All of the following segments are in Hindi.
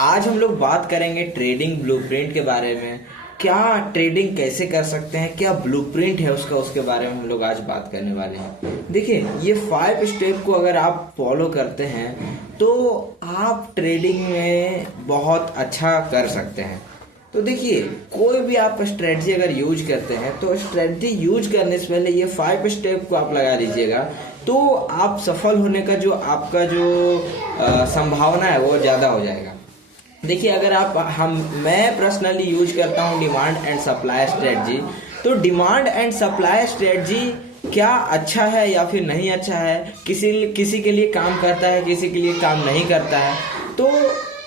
आज हम लोग बात करेंगे ट्रेडिंग ब्लूप्रिंट के बारे में। क्या ट्रेडिंग कैसे कर सकते हैं, क्या ब्लूप्रिंट है उसका, उसके बारे में हम लोग आज बात करने वाले हैं। देखिए, ये 5 स्टेप को अगर आप फॉलो करते हैं तो आप ट्रेडिंग में बहुत अच्छा कर सकते हैं। तो देखिए, कोई भी आप स्ट्रेटजी अगर यूज करते हैं तो स्ट्रेटजी यूज करने से पहले ये 5 स्टेप को आप लगा लीजिएगा, तो आप सफल होने का जो आपका संभावना है वो ज़्यादा हो जाएगा। देखिए, अगर मैं पर्सनली यूज करता हूँ डिमांड एंड सप्लाई स्ट्रेटजी। तो डिमांड एंड सप्लाई स्ट्रेटजी क्या अच्छा है या फिर नहीं अच्छा है, किसी के लिए काम करता है, किसी के लिए काम नहीं करता है। तो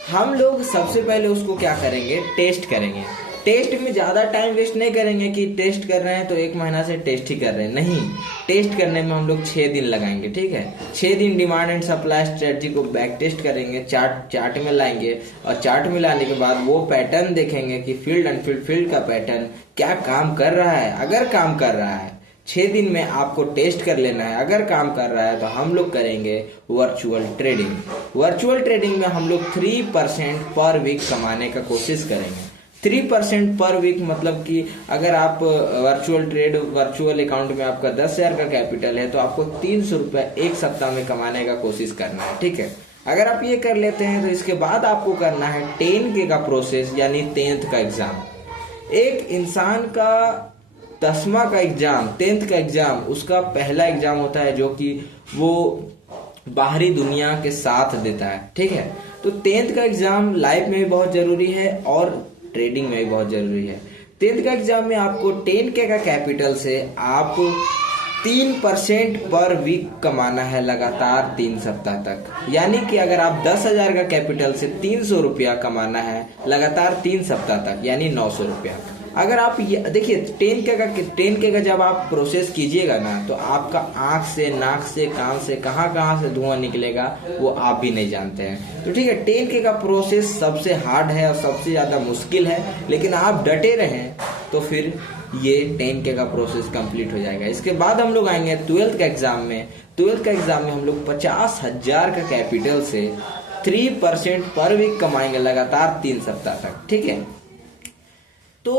हम लोग सबसे पहले उसको क्या करेंगे, टेस्ट करेंगे। टेस्ट में ज़्यादा टाइम वेस्ट नहीं करेंगे कि टेस्ट कर रहे हैं तो 1 महीना से टेस्ट ही कर रहे हैं, नहीं। टेस्ट करने में हम लोग 6 दिन लगाएंगे, ठीक है। 6 दिन डिमांड एंड सप्लाई स्ट्रेटजी को बैक टेस्ट करेंगे, चार्ट में लाएंगे, और चार्ट में लाने के बाद वो पैटर्न देखेंगे कि फील्ड अनफील्ड फील्ड का पैटर्न क्या काम कर रहा है। अगर काम कर रहा है 6 दिन में आपको टेस्ट कर लेना है। अगर काम कर रहा है तो हम लोग करेंगे वर्चुअल ट्रेडिंग। वर्चुअल ट्रेडिंग में हम लोग 3% पर वीक कमाने का कोशिश करेंगे। 3% पर वीक मतलब कि अगर आप वर्चुअल अकाउंट में आपका 10,000 का कैपिटल है तो आपको 300 रुपये 1 सप्ताह में कमाने का कोशिश करना है, ठीक है। अगर आप ये कर लेते हैं तो इसके बाद आपको करना है 10K का प्रोसेस, यानी 10th का एग्जाम। एक इंसान का 10वां का एग्जाम, 10th का एग्जाम, उसका पहला एग्जाम होता है जो कि वो बाहरी दुनिया के साथ देता है, ठीक है। तो 10th का एग्जाम लाइफ में भी बहुत जरूरी है और ट्रेडिंग में भी बहुत जरूरी है। 10th का एग्जाम में आपको 10K का कैपिटल से आप 3% पर वीक कमाना है लगातार 3 सप्ताह तक। यानी कि अगर आप 10,000 का कैपिटल से 300 रुपया कमाना है लगातार 3 सप्ताह तक, यानी 900 रुपया। अगर आप ये देखिए, 10K का जब आप प्रोसेस कीजिएगा ना, तो आपका आंख से, नाक से, कान से, कहाँ से धुआं निकलेगा वो आप भी नहीं जानते हैं। तो ठीक है, 10K का प्रोसेस सबसे हार्ड है और सबसे ज़्यादा मुश्किल है, लेकिन आप डटे रहें तो फिर ये 10K का प्रोसेस कंप्लीट हो जाएगा। इसके बाद हम लोग आएंगे 12th का एग्जाम में। 12th का एग्जाम में हम लोग 50,000 का कैपिटल से 3% पर वीक कमाएंगे लगातार 3 सप्ताह तक, ठीक है। तो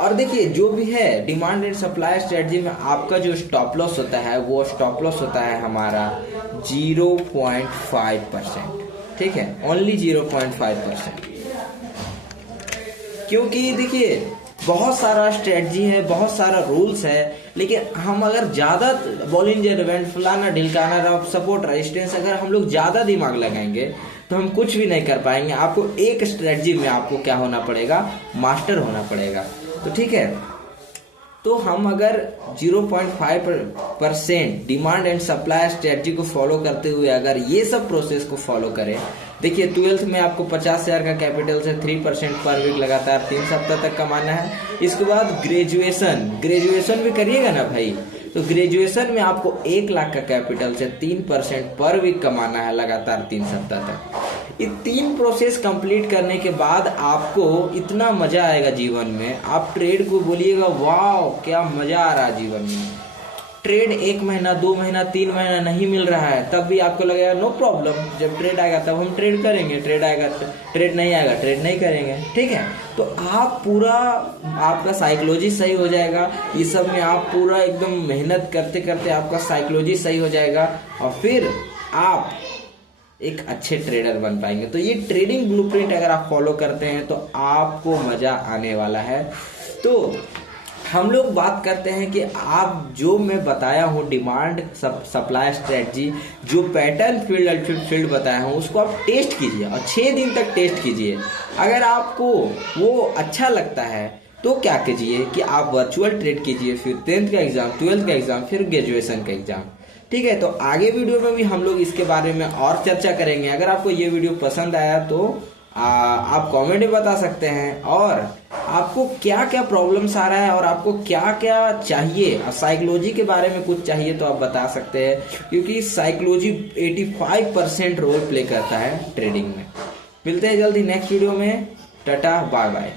और देखिए, जो भी है डिमांड एंड सप्लाई स्ट्रेटजी में आपका जो स्टॉप लॉस होता है वो स्टॉप लॉस होता है हमारा 0.5%, ठीक है, ओनली 0.5%। क्योंकि देखिए, बहुत सारा स्ट्रेटजी है, बहुत सारा रूल्स है, लेकिन हम अगर ज्यादा बॉलिंजर इवेंट, फलाना ढिलकाना, सपोर्ट रेजिस्टेंस, अगर हम लोग ज्यादा दिमाग लगाएंगे तो हम कुछ भी नहीं कर पाएंगे। आपको एक स्ट्रेटजी में आपको क्या होना पड़ेगा, मास्टर होना पड़ेगा। तो ठीक है, तो हम अगर 0.5% डिमांड एंड सप्लाई स्ट्रेटजी को फॉलो करते हुए अगर ये सब प्रोसेस को फॉलो करें, देखिए 12th में आपको 50,000 का कैपिटल से 3% पर वीक लगातार 3 सप्ताह तक कमाना है। इसके बाद ग्रेजुएशन भी करिएगा ना भाई, तो ग्रेजुएशन में आपको 1 लाख का कैपिटल से 3% पर वीक कमाना है लगातार 3 सप्ताह तक। ये 3 प्रोसेस कंप्लीट करने के बाद आपको इतना मजा आएगा जीवन में, आप ट्रेड को बोलिएगा वाह क्या मजा आ रहा है जीवन में। ट्रेड 1 महीना, 2 महीना, 3 महीना नहीं मिल रहा है तब भी आपको लगेगा नो प्रॉब्लम, जब ट्रेड आएगा तब हम ट्रेड करेंगे, ट्रेड आएगा, ट्रेड नहीं आएगा ट्रेड नहीं करेंगे, ठीक है। तो आप पूरा, आपका साइकोलॉजी सही हो जाएगा। ये सब में आप पूरा एकदम मेहनत करते करते आपका साइकोलॉजी सही हो जाएगा और फिर आप एक अच्छे ट्रेडर बन पाएंगे। तो ये ट्रेडिंग ब्लूप्रिंट अगर आप फॉलो करते हैं तो आपको मजा आने वाला है। तो हम लोग बात करते हैं कि आप जो मैं बताया हूँ डिमांड सप्लाई स्ट्रेटजी, जो पैटर्न फील्ड बताया हूँ, उसको आप टेस्ट कीजिए और 6 दिन तक टेस्ट कीजिए। अगर आपको वो अच्छा लगता है तो क्या कीजिए कि आप वर्चुअल ट्रेड कीजिए, फिर 10th का एग्जाम, 12th का एग्जाम, फिर ग्रेजुएशन का एग्जाम, ठीक है। तो आगे वीडियो में भी हम लोग इसके बारे में और चर्चा करेंगे। अगर आपको ये वीडियो पसंद आया तो आप कमेंट में बता सकते हैं, और आपको क्या क्या प्रॉब्लम्स आ रहा है और आपको क्या क्या चाहिए, साइकोलॉजी के बारे में कुछ चाहिए तो आप बता सकते हैं, क्योंकि साइकोलॉजी 85% रोल प्ले करता है ट्रेडिंग में। मिलते हैं जल्दी नेक्स्ट वीडियो में। Tata bye bye.